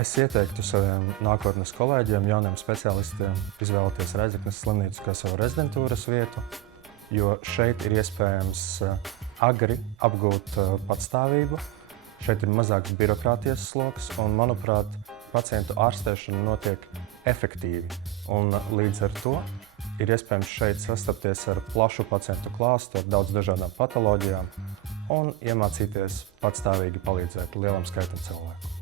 Es ieteiktu saviem nākotnes kolēģiem, jauniem speciālistiem izvēlēties Rēzeknes slimnīcu kā savu rezidentūras vietu, jo šeit ir iespējams agri apgūt patstāvību. Šeit ir mazāks birokrātijas sloks un, manuprāt, pacientu ārstēšana notiek efektīvi. Un līdz ar to ir iespējams šeit sastapties ar plašu pacientu klāstu, ar daudz dažādām patoloģijām un iemācīties patstāvīgi palīdzēt lielam skaitam cilvēku.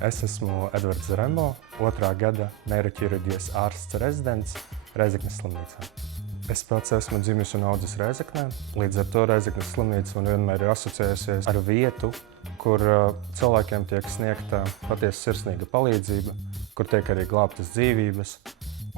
Es esmu Edvards Zarembo, 2. gada neiroķirurģijas ārsts rezidents Rēzeknes slimnīcā. Es pats esmu dzimis un audzis Rēzeknē, līdz ar to Rēzeknes slimnīca man vienmēr ir asociējusies ar vietu, kur cilvēkiem tiek sniegta patiesa sirsnīga palīdzība, kur tiek arī glābtas dzīvības,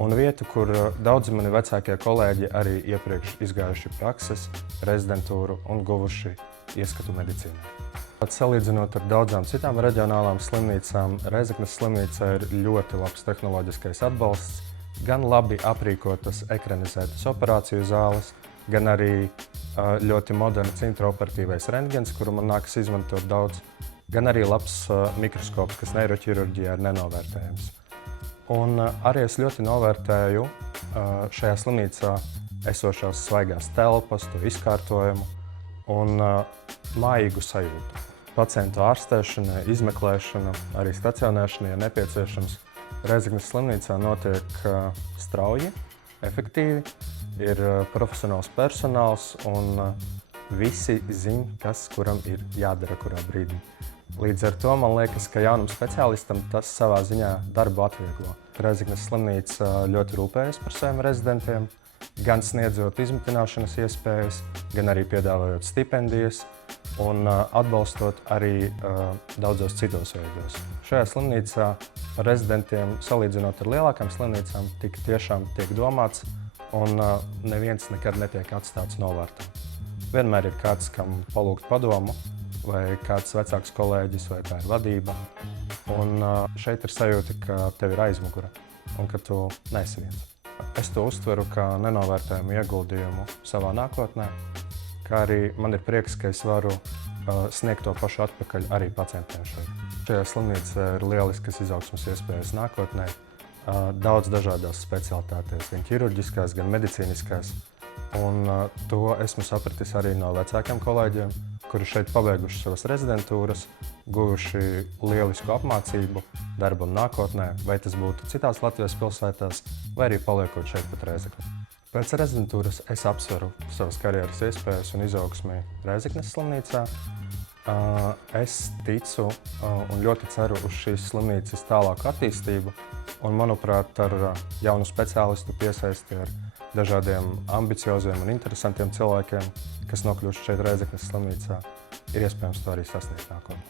un vietu, kur daudzi mani vecākie kolēģi arī iepriekš izgājuši prakses, rezidentūru un guvuši ieskatu medicīnā. Salīdzinot ar daudzām citām reģionālām slimnīcām, Rēzeknes slimnīcā ir ļoti labs tehnoloģiskais atbalsts, gan labi aprīkotas ekranizētas operāciju zāles, gan arī ļoti moderns intraoperatīvais rentgens, kuru man nākas izmantot daudz, gan arī labs mikroskops, kas neiroķirurģijā ir nenovērtējams. Un arī es ļoti novērtēju šajā slimnīcā esošās svaigās telpas, to izkārtojumu un mājīgu sajūtu. Pacientu ārstēšana, izmeklēšana, arī stacionēšana, ja nepieciešams, Rēzeknes slimnīcā notiek strauji, efektīvi, ir profesionāls personāls un visi zin, kas kuram ir jādara kurā brīdī. Līdz ar to man liekas, ka jaunam speciālistam tas savā ziņā darbu atvieglo. Rēzeknes slimnīca ļoti rūpējas par saviem rezidentiem, gan sniedzot izmitināšanas iespējas, gan arī piedāvājot stipendijas un atbalstot arī daudzos citos veidos. Šajā slimnīcā rezidentiem, salīdzinot ar lielākām slimnīcām, tik tiešām tiek domāts un neviens nekad netiek atstāts novārtā. Vienmēr ir kāds, kam palūgt padomu, vai kāds vecāks kolēģis, vai tā ir vadība. Un šeit ir sajūta, ka tev ir aizmugure un ka tu neesi viens. Es to uztveru kā nenovērtējumu ieguldījumu savā nākotnē, kā arī man ir prieks, ka es varu sniegt to pašu atpakaļ arī pacientiem šeit. Šajā slimnīcā ir lieliskas izaugsmes iespējas nākotnē, daudz dažādās specialitātēs, gan ķirurģiskās, gan medicīniskās. Un to esmu sapratis arī no vecākiem kolēģiem, kuri šeit pabeiguši savas rezidentūras, guvuši lielisku apmācību darbam nākotnē, vai tas būtu citās Latvijas pilsētās, vai arī paliekot šeit pat Rēzeknē. Pēc rezidentūras es apsveru savas karjeras iespējas un izaugsmi Rēzeknes slimnīcā. Es ticu un ļoti ceru uz šīs slimnīcas tālāku attīstību, un, manuprāt, ar jaunu speciālistu piesaisti ar dažādiem ambicioziem un interesantiem cilvēkiem, kas nokļūst šeit Rēzeknes slimnīcā, ir iespējams to arī sasniegt nākotnē.